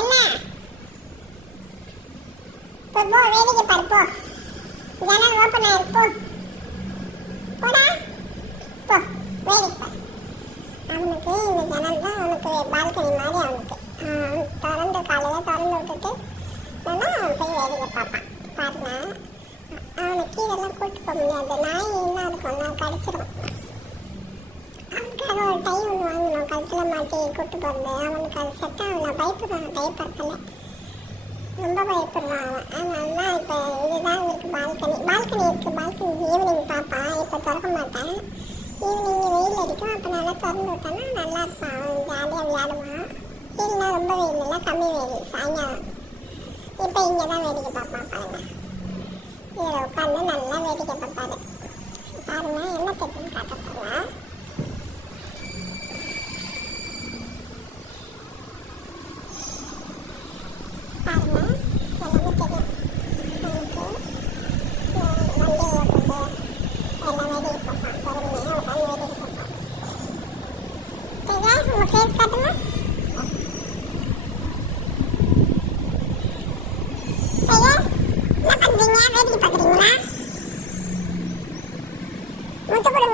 என்ன போ வேடிக்கை பாரு போ. ஜன்னல் ஓப்பன் ஆயிருக்கு போ. போடா போ வேடிக்கை பாரு. அவனுக்கு இந்த ஜன்னல் தான் அவனுக்கு பால்கனி மாதிரி. அவனுக்கு திறந்து காலையில் திறந்து விட்டுட்டு அவன் போய் வேடிக்கை பார்ப்பான். பாருங்க அவனுக்கு இதெல்லாம் கூட்டு போக முடியாது. நாய் என்ன இருக்கும் நான் கடிச்சிடும். அவனுக்காக ஒரு டை ஒன்று வாங்கணும் கழுத்தில் மாட்டி கூட்டு போகிறது. அவனுக்கு அது செட் ஆகல. பயப்படுறான். பயப்படுறதில்ல ரொம்ப பயப்படுறான் அவன். அதனால தான் இப்போ இதுதான் இவருக்கு பால்கனி இருக்குது. பால்கனி ஈவினிங் பார்ப்பான். இப்போ திறக்க மாட்டேன். ஈவினிங் வெயில் அடிக்கும். அப்போ நல்லா திறந்து விட்டோன்னா நல்லா இருப்பான். அவன் ஜாலியாக விளையாடுவான். இல்லைன்னா ரொம்ப வெயில் இல்லை, கம்மி வெயில் சாயங்காலம். இப்போ இங்கே தான் வேடிக்கை பார்ப்பான். பாருங்க இதில் உட்காந்து நல்லா வேடிக்கை பார்ப்பாரு. பாருங்க என்ன தெரியுன்னு காட்ட பாருங்க. பாருங்க எல்லாமே தெரியும் அவனுக்கு. வண்டி ஓட்டுறது எல்லாம் வேடிக்கை பார்ப்பான். பொறுமையாக உட்காந்து வேடிக்கை பார்ப்பான். சரியா உங்கள் ஃபேஸ் காட்டுங்க. வேடிக்கை பார்க்குறீங்களா? முட்டை போட